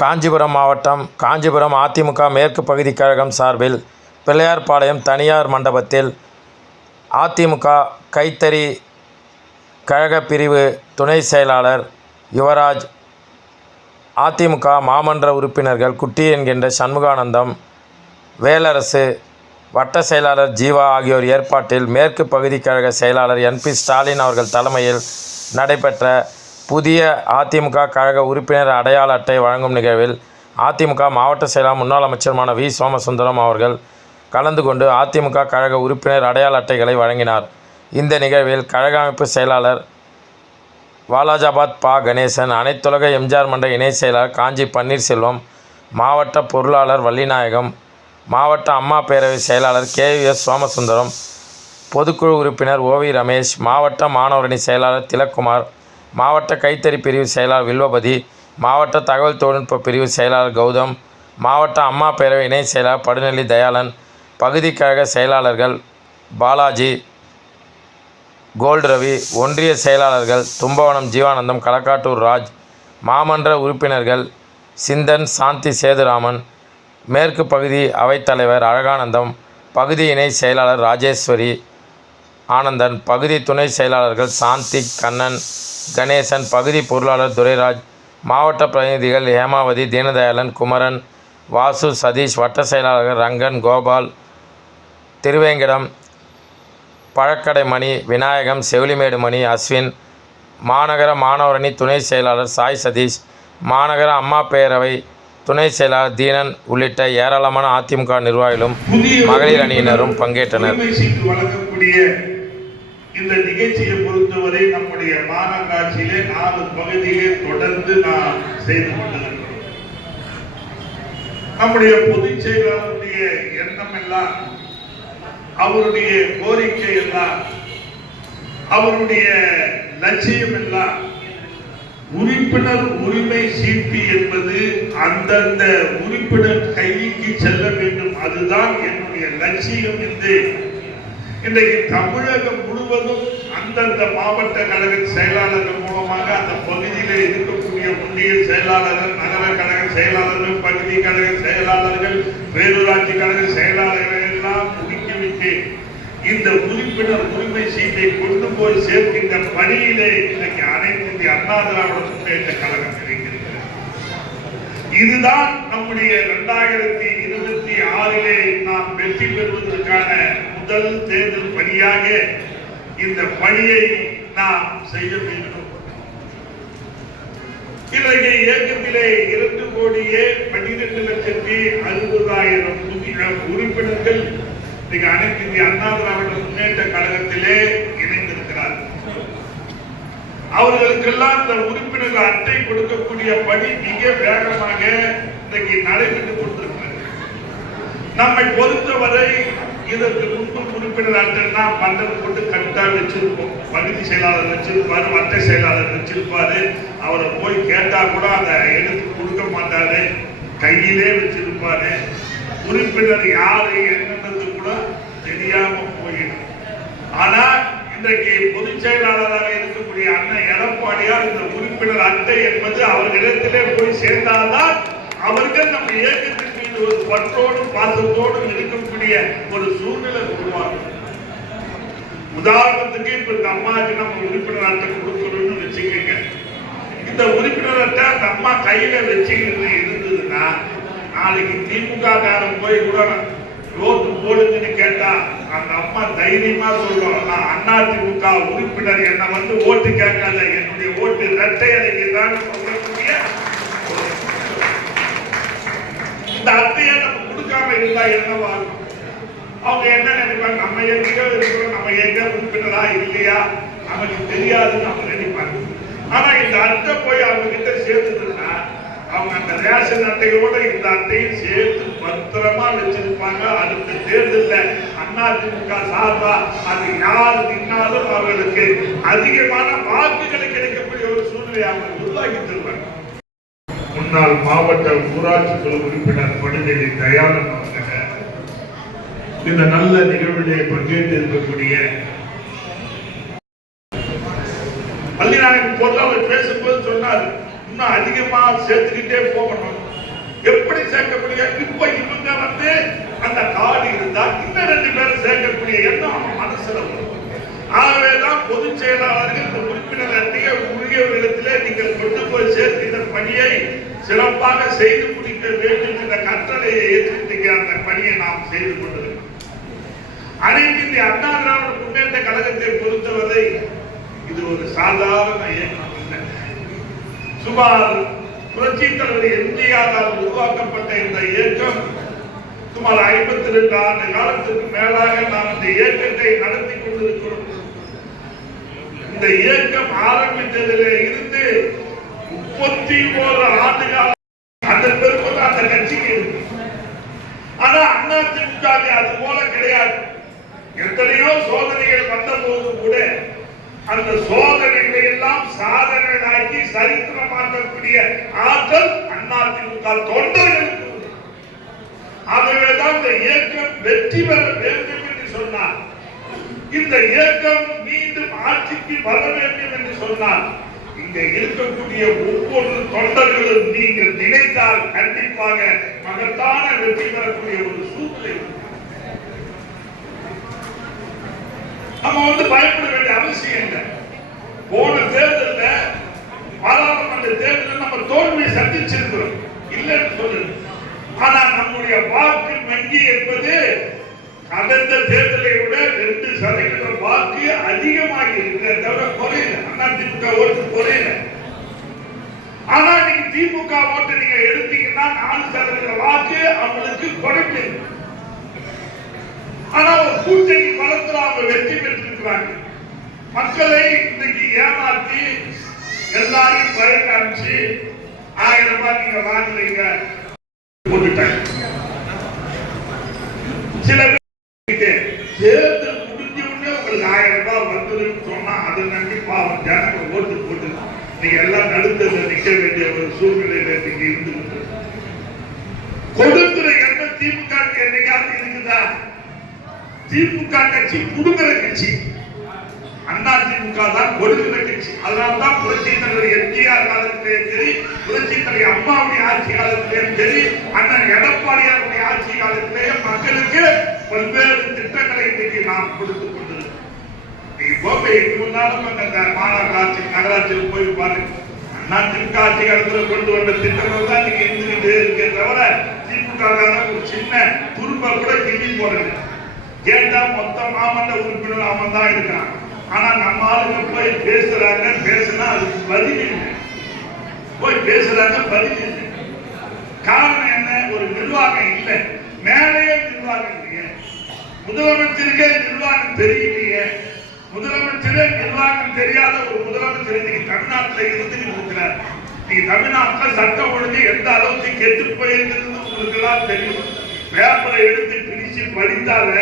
காஞ்சிபுரம் மாவட்டம் காஞ்சிபுரம் அதிமுக மேற்கு பகுதி கழகம் சார்பில் பிள்ளையார்பாளையம் தனியார் மண்டபத்தில் அதிமுக கைத்தறி கழக பிரிவு துணை செயலாளர் யுவராஜ் அதிமுக மாமன்ற உறுப்பினர்கள் குட்டி என்கின்ற சண்முகானந்தம் வேலரசு வட்ட செயலாளர் ஜீவா ஆகியோர் ஏற்பாட்டில் மேற்கு பகுதி கழக செயலாளர் என்பி ஸ்டாலின் அவர்கள் தலைமையில் நடைபெற்ற புதிய அதிமுக கழக உறுப்பினர் அடையாள அட்டை வழங்கும் நிகழ்வில் அதிமுக மாவட்ட செயலாளர் முன்னாள் அமைச்சருமான வி. சோமசுந்தரம் அவர்கள் கலந்து கொண்டு அதிமுக கழக உறுப்பினர் அடையாள அட்டைகளை வழங்கினார். இந்த நிகழ்வில் கழக அமைப்பு செயலாளர் வாலாஜாபாத் பா. கணேசன் அனைத்துலக எம்ஜிஆர் மன்ற இணை செயலாளர் காஞ்சி பன்னீர்செல்வம் மாவட்ட பொருளாளர் வள்ளிநாயகம் மாவட்ட அம்மா பேரவை செயலாளர் கே. எஸ். சோமசுந்தரம் பொதுக்குழு உறுப்பினர் ஓவி ரமேஷ் மாவட்ட மாணவரணி செயலாளர் திலக்குமார் மாவட்ட கைத்தறி பிரிவு செயலாளர் வில்வபதி மாவட்ட தகவல் தொழில்நுட்ப பிரிவு செயலாளர் கௌதம் மாவட்ட அம்மா பேரவை இணை செயலாளர் படுநெல்லி தயாளன் பகுதி கழக செயலாளர்கள் பாலாஜி கோல்டு ரவி ஒன்றிய செயலாளர்கள் தும்பவனம் ஜீவானந்தம் களக்காட்டூர் ராஜ் மாமன்ற உறுப்பினர்கள் சிந்தன் சாந்தி சேதுராமன் மேற்கு பகுதி அவைத்தலைவர் அழகானந்தம் பகுதி இணை செயலாளர் ராஜேஸ்வரி ஆனந்தன் பகுதி துணை செயலாளர்கள் சாந்தி கண்ணன் கணேசன் பகுதி பொருளாளர் துரைராஜ் மாவட்ட பிரதிநிதிகள் ஹேமாவதி தீனதயாளன் குமரன் வாசு சதீஷ் வட்ட செயலாளர்கள் ரங்கன் கோபால் திருவேங்கடம் பழக்கடை மணி விநாயகம் செவிலிமேடு மணி அஸ்வின் மாநகர மாணவரணி துணை செயலாளர் சாய் சதீஷ் மாநகர அம்மா பேரவை துணை செயலாளர் தீனன் உள்ளிட்ட ஏராளமான அதிமுக நிர்வாகிகளும் மகளிர் அணியினரும் பங்கேற்றனர். இந்த நிகழ்ச்சியை பொறுத்தவரை நம்முடைய மாநகராட்சியிலே நாலு பகுதியிலே தொடர்ந்து நாம் செய்து கொண்டிருக்கிறோம் நம்முடைய பொதுச் செயலாளருடைய எண்ணம் எல்லாம் அவருடைய கோரிக்கை எல்லாம் அவருடைய லட்சியம் எல்லாம் உறுப்பினர் உரிமை சீட்டு என்பது அந்தந்த உறுப்பினர் கைக்கு செல்ல வேண்டும். அதுதான் என்னுடைய லட்சியம் என்று இன்றைக்கு தமிழகம் முழுவதும் அந்தந்த மாவட்ட கழக செயலாளர்கள் மூலமாக அந்த பகுதியிலே இருக்கக்கூடிய ஒன்றிய செயலாளர்கள் நகர கழக செயலாளர்கள் பகுதி கழக செயலாளர்கள் பேரூராட்சி கழக செயலாளர்கள் எல்லாம் முடிக்கிவிட்டு இந்த உறுப்பினர் உரிமை சீட்டை கொண்டு போய் சேர்க்கின்ற பணியிலே இன்றைக்கு அனைத்து இந்திய அண்ணா திராவிட முன்னேற்ற கழகம் இருக்கிறது. இதுதான் நம்முடைய இரண்டாயிரத்தி இருபத்தி ஆறிலே நாம் வெற்றி பெறுவதற்கான முதல் தேர்தல் பணியாக இந்த பணியை நாம் செய்ய வேண்டும் இன்றைக்கு இயக்கத்திலே இரண்டு கோடியே பன்னிரண்டு லட்சத்தி அறுபதாயிரம் உறுப்பினர்கள் இன்னைக்கு அனைத்து இந்திய அண்ணா திராவிட முன்னேற்ற கழகத்திலே இணைந்திருக்கிறார். அவர்களுக்கெல்லாம் இந்த உறுப்பினர் அட்டை கொடுக்கக்கூடிய பணி மிக வேகமாக இன்றைக்கு நடைபெற்றுக் கொண்டிருக்கிறது. நம்மை பொறுத்தவரை இதற்கு முன்பு உறுப்பினர் அட்டைன்னா மண்டல் போட்டு கட்டா வச்சிருப்போம். பகுதி செயலாளர் வச்சிருப்பாரு வட்ட செயலாளர் வச்சிருப்பாரு. அவரை போய் கேட்டா கூட அதை எடுத்து கொடுக்க மாட்டாரு. கையிலே வச்சிருப்பாரு. உறுப்பினர் யாரு என்னன்றது கூட தெரியாம போயிடும். ஆனா இன்றைக்கு பொதுச் செயலாளராக இருக்கக்கூடிய அண்ணன் எடப்பாடியார் இந்த உறுப்பினர் அட்டை என்பது அவர்களிடத்திலே போய் சேர்ந்தால்தான் அவர்கள் நம்ம இயக்கத்தில் பற்றோடும் பாசத்தோடும் இருக்கக்கூடிய ஒரு சூழ்நிலை உருவாகும். உதாரணத்துக்கு இப்ப இந்த அம்மாவுக்கு நம்ம உறுப்பினர் அட்டை கொடுக்கணும்னு வச்சுக்கோங்க. இந்த உறுப்பினர் அட்டை அந்த அம்மா கையில வச்சுக்கிறது இருந்ததுன்னா நாளைக்கு திமுக காரன் போய் கூட ரோட்டு போடுங்கன்னு கேட்டா அந்த அம்மா தைரியமா சொல்லுவோம் நான் திமுக உறுப்பினர் என்ன வந்து ஓட்டு கேட்காத என்னுடைய ஓட்டு இரட்டை அடைக்கிறான்னு சொல்லக்கூடிய ஒரு இந்த அட்டையை நம்ம கொடுக்காம இருந்தா என்னவாகும் அவங்க என்ன நினைப்பாங்க? நம்ம எங்கேயோ இருக்கிறோம் நம்ம எங்க உறுப்பினரா இல்லையா? நமக்கு தெரியாதுன்னு அவங்க நினைப்பாங்க. ஆனா இந்த அட்டை போய் அவங்க கிட்ட சேர்த்துதுன்னா அவங்க அந்த ரேஷன் அட்டையோட இந்த அட்டையும் சேர்த்து பத்திரமா வச்சிருப்பாங்க. அடுத்த தேர்தலில் அதிமுக சார்பா அது யார் நின்னாலும் அவர்களுக்கு அதிகமான வாக்குகளை கிடைக்கக்கூடிய ஒரு சூழ்நிலை அவங்க உருவாக்கி முன்னாள் மாவட்ட ஊராட்சி குழு உறுப்பினர் படுதலை தயாளன் இந்த நல்ல நிகழ்விலே பங்கேற்று இருக்கக்கூடிய பள்ளிநாயகம் போட்டு அவர் பேசும்போது சொன்னார் இன்னும் அதிகமா சேர்த்துக்கிட்டே போகணும் சேர்க்க முடியும் இப்ப இவங்க வந்து அந்த காடு இருந்தா இன்னும் ரெண்டு பேரும் சேர்க்கக்கூடிய எண்ணம் அவன் மனசுல வரும். ஆகவேதான் பொதுச் செயலாளர்கள் இந்த உறுப்பினர் அன்றைய உரிய விதத்திலே நீங்கள் கொண்டு போய் சேர்த்து இந்த பணியை சிறப்பாக செய்து முடிக்க வேண்டும் என்ற கற்றலையை ஏற்றிருந்தீங்க அந்த பணியை நாம் செய்து கொண்டிருக்கிறோம் அனைத்து இந்த அண்ணா திராவிட முன்னேற்ற கழகத்தை பொறுத்தவரை இது ஒரு சாதாரண இயக்கம் சுமார் புரட்சி தலைவர் எம்ஜிஆரால் உருவாக்கப்பட்ட இந்த இயக்கம். சுமார் ஐம்பத்தி ரெண்டு ஆண்டு காலத்துக்கு மேலாக நாம் இந்த இயக்கத்தை நடத்தி கொண்டிருக்கிறோம். இந்த இயக்கம் ஆரம்பித்ததிலே இருந்து முப்பத்தி ஓரு ஆண்டு காலம் அந்த பெருமை தான் அந்த கட்சிக்கு இருக்கு. ஆனா அண்ணா திமுக அது போல கிடையாது. எத்தனையோ சோதனைகள் வந்த போது கூட அந்த சோதனைகளை எல்லாம் சாதனைகளாக்கி சரித்திரமாக்கக்கூடிய ஆற்றல் அண்ணா திமுக தொண்டர்களுக்கு ஆகவேதான் இந்த இயக்கம் வெற்றி பெற வேண்டும் என்று சொன்னார். இந்த இயக்கம் மீண்டும் ஆட்சிக்கு வர வேண்டும் என்று சொன்னார். இங்க இருக்கக்கூடிய ஒவ்வொரு தொண்டர்களும் நீங்கள் நினைத்தால் கண்டிப்பாக மகத்தான வெற்றி பெறக்கூடிய ஒரு சூழ்நிலை நம்ம வந்து பயப்பட வேண்டிய அவசியம் இல்லை போன தேர்தலில் பாராளுமன்ற தேர்தலில் நம்ம தோல்வியை சந்திச்சிருக்கிறோம். இல்லைன்னு சொல்லு ஆனா நம்முடைய வாக்கு வங்கி என்பது கடந்த தேர்தலை விட ரெண்டு சதவீத வாக்கு அதிகமாக இருக்கிற தவிர குறையில. அண்ணா திமுக ஓட்டு குறையில ஆனா நீங்க திமுக நீங்க எடுத்தீங்கன்னா நாலு சதவீத வாக்கு அவங்களுக்கு குறைப்பு ஆனா ஒரு கூட்டணி பலத்துல அவங்க வெற்றி பெற்றிருக்கிறாங்க. மக்களை இன்னைக்கு ஏமாத்தி எல்லாரையும் பய காமிச்சு ஆயிரம் ரூபாய் நீங்க வாங்கலைங்க போட்டுட்டாங்க. சில பேர் தேர்தல் முடிஞ்ச உடனே உங்களுக்கு ஆயிரம் ரூபாய் வந்ததுன்னு சொன்னா அதை நம்பி பாவம் ஜனங்க ஓட்டு போட்டு நீங்க எல்லாம் நடுத்தது நிக்க வேண்டிய ஒரு சூழ்நிலையில நீங்க இருந்து கொண்டு கொடுக்கிற எந்த திமுக என்னைக்காவது இருக்குதா திமுக கட்சி குடுக்கிற கட்சி. அண்ணா திமுக தான் கொடுக்கிற கட்சி. அதனால தான் புரட்சி தலைவர் எம்ஜிஆர் காலத்திலேயும் சரி புரட்சி தலைவர் அம்மாவுடைய ஆட்சி காலத்திலேயும் சரி அண்ணன் எடப்பாடியாருடைய ஆட்சி காலத்திலேயும் மக்களுக்கு பல்வேறு திட்டங்களை இன்னைக்கு நாம் கொடுத்து கொண்டிருக்கிறோம். நீ கோப்பை எங்க முன்னாலும் அந்த மாநகராட்சி நகராட்சியில் போய் பாருங்க நான் திமுக காலத்துல கொண்டு வந்த திட்டங்கள் தான் நீங்க இருந்துகிட்டே இருக்கே தவிர திமுக ஒரு சின்ன துருப்ப கூட கிள்ளி போறது கேட்டா மொத்த மாமல்ல உறுப்பினர் அவன் தான் இருக்கான்? ஆனா நம்ம ஆளுங்க போய் பேசுறாங்க பேசினா அதுக்கு பதில் இல்லை. போய் பேசுறாங்க பதில் இல்லை. காரணம் என்ன? ஒரு நிர்வாகம் இல்லை. மேலேயே நிர்வாகம் இல்லையே. முதலமைச்சருக்கே நிர்வாகம் தெரியலையே முதலமைச்சரே நிர்வாகம் தெரியாத ஒரு முதலமைச்சர் இன்னைக்கு தமிழ்நாட்டில் இருந்து இருக்கிறார் நீங்க தமிழ்நாட்டில் சட்டம் ஒழுங்கு எந்த அளவுக்கு கெட்டு போயிருக்கிறது உங்களுக்கு எல்லாம் தெரியும். பேப்பரை எடுத்து பிரிச்சு படித்தால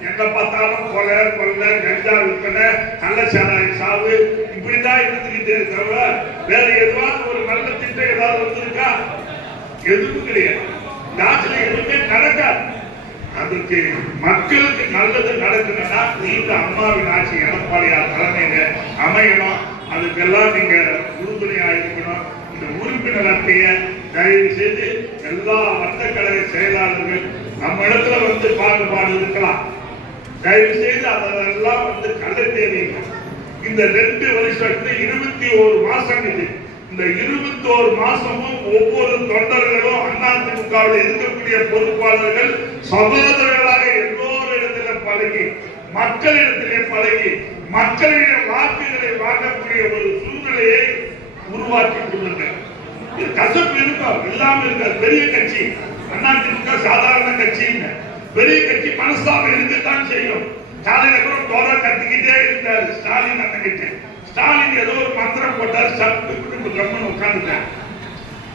எங்க பார்த்தாலும் கொலை கொள்ளை கஞ்சா விற்பனை கள்ளச்சாராய சாவு இப்படிதான் இருந்துக்கிட்டே தவிர வேற எதுவாவது ஒரு நல்ல திட்டம் ஏதாவது வந்திருக்கா? எதுவும் கிடையாது. நாட்டில் எதுவுமே நடக்காது. அதுக்கு மக்களுக்கு நல்லது நடக்கணும்னா நீங்க அம்மாவின் ஆட்சி எடப்பாடியார் தலைமையில அமையணும். அதுக்கெல்லாம் நீங்க உறுதுணையா இருக்கணும் இந்த உறுப்பினர் அட்டையை தயவு செய்து எல்லா வட்டக்கழக செயலாளர்கள் நம்ம இடத்துல வந்து பாகுபாடு இருக்கலாம். தயவு செய்து அதெல்லாம் வந்து கண்டறியீங்க இந்த ரெண்டு வருஷத்துல இருபத்தி ஒரு மாசம் இது. இந்த இருபத்தோரு மாசமும் ஒவ்வொரு தொண்டர்களும் அதிமுகவில் இருக்கக்கூடிய பொறுப்பாளர்கள் சகோதரர்களாக எல்லோரிடத்தில பழகி மக்களிடத்திலே பழகி மக்களிடம் வாக்குகளை வாங்கக்கூடிய ஒரு சூழ்நிலையை உருவாக்கி கொள்ளுங்கள் கசப்பு இருக்கும் இல்லாம இருக்க? பெரிய கட்சி. அதிமுக சாதாரண கட்சி பெரிய கட்சி மனஸ்தாபம் இருக்கத்தான் செய்யும். காலையில கூட தோற கத்திக்கிட்டே இருந்தார் ஸ்டாலின் அண்ணங்கிட்ட ஸ்டாலின் ஏதோ ஒரு மந்திரம் போட்டார் சட்டு கம்மன் உட்கார்ந்துட்டார்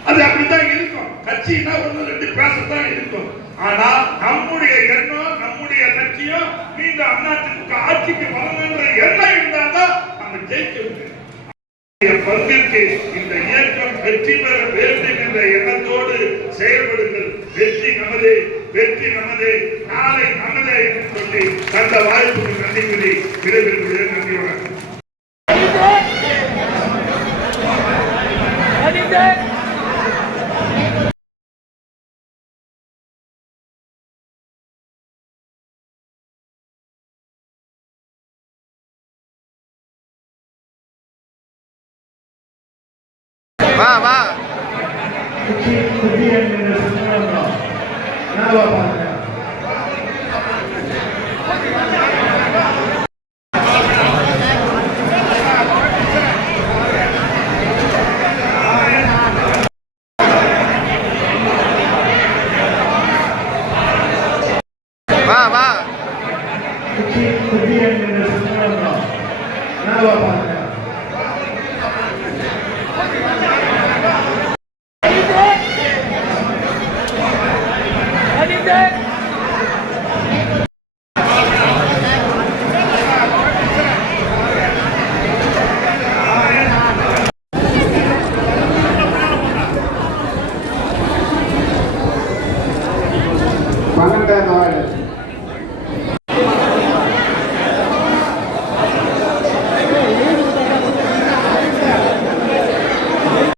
அது அப்படித்தான் இருக்கும். கட்சினா ஒன்று ரெண்டு பேசத்தான் இருக்கும். ஆனா நம்முடைய எண்ணம் நம்முடைய லட்சியம் மீண்டும் அதிமுக ஆட்சிக்கு வரணுன்ற எண்ணம் இருந்தால்தான் நம்ம ஜெயிக்க முடியும். பங்கிற்கு இந்த இயக்கம் வெற்றி பெற வேண்டும் என்ற எண்ணத்தோடு செயல்படுங்கள். வெற்றி நமது வெற்றி நமது. நாளை நமதே என்று சொல்லி தந்த வாய்ப்புக்கு நன்றி கூறி விரைவில் வா வா.